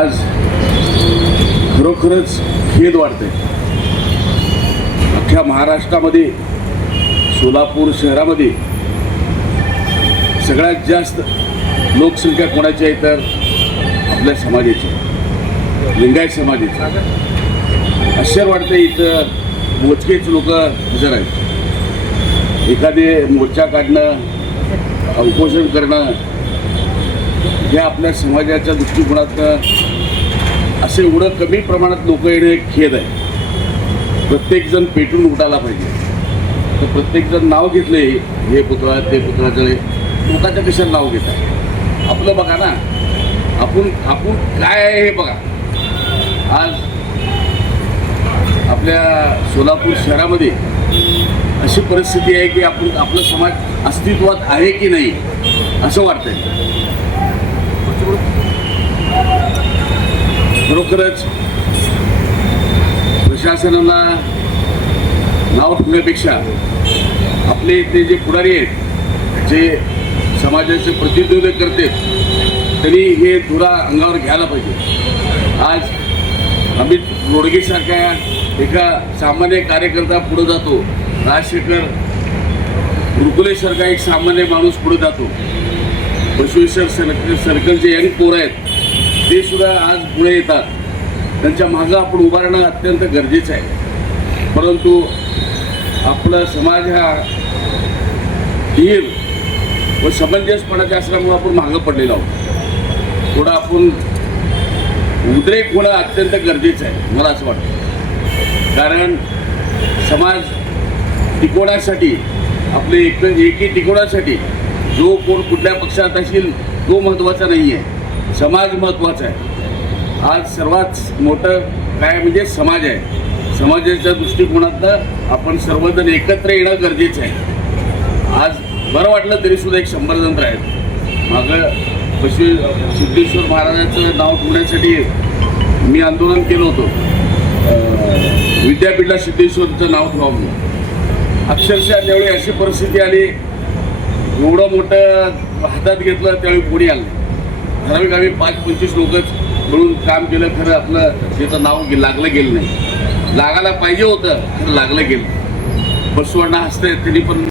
आज खरोखरच खेद वाटते. अख्ख्या महाराष्ट्रामध्ये सोलापूर शहरामध्ये सगळ्यात जास्त लोकसंख्या कोणाची आहे तर आपल्या समाजाची, लिंगायत समाजाची. आश्चर्य वाटते इथं मोजकेच लोक हजर आहेत. एखादे मोर्चा काढणं, उपोषण करणं या आपल्या समाजाच्या दृष्टिकोनातनं असं एवढं कमी प्रमाणात लोक येणे एक खेद आहे. प्रत्येकजण पेटून उठायला पाहिजे. तर प्रत्येकजण नाव घेतले, हे पुतळा ते पुतळा जळे, लोकांच्या कशाला नाव घेत आहे? आपलं बघा ना, आपण काय आहे हे बघा. आज आपल्या सोलापूर शहरामध्ये अशी परिस्थिती आहे की आपलं समाज अस्तित्वात आहे की नाही असं वाटतंय. खरोखरच प्रशासनाला नाव ठेवण्यापेक्षा आपले ते जे पुढारी आहेत, जे समाजाचे प्रतिनिधित्व करतात, त्यांनी हे धुरा अंगावर घ्यायला पाहिजे. आज अमित रोडगेसारख्या एका सामान्य कार्यकर्ता पुढे जातो, राजशेखर रुकुलेसारखा एक सामान्य माणूस पुढे जातो, बसवेश्वर सर्कलचे यंग पोर आहेत ते सुद्धा आज पुढे येतात. त्यांच्या मागं आपण उभं राहणं अत्यंत गरजेचं आहे. परंतु आपला समाज हा धीर व समंजसपणाच्या असल्यामुळे आपण मागं पडलेलो आहोत. थोडं आपण उद्रेक होणं अत्यंत गरजेचं आहे मला असं वाटतं. कारण समाज टिकवण्यासाठी, आपले एकी टिकवण्यासाठी जो कोण कुठल्या पक्षात असेल तो महत्त्वाचा नाही आहे, समाज महत्त्वाचा आहे. आज सर्वात मोठं काय म्हणजे समाज आहे. समाजाच्या दृष्टिकोनातनं आपण सर्वजण एकत्र येणं गरजेचं आहे. आज बरं वाटलं तरीसुद्धा एक 100 जण आहेत. मागं सिद्धेश्वर महाराजांचं नाव ठेवण्यासाठी मी आंदोलन केलं होतं, विद्यापीठला सिद्धेश्वरचं नाव ठेवा म्हणून. अक्षरशः त्यावेळी अशी परिस्थिती आली, एवढं मोठं हातात घेतलं त्यावेळी कोणी आलं. ठराविक आम्ही 5-25 लोकच मिळून काम केलं. खरं आपलं त्याचं नाव लागलं गेलं नाही. लागायला पाहिजे होतं, खरं लागलं गेलं. बसवण्णा हसते त्यांनी पण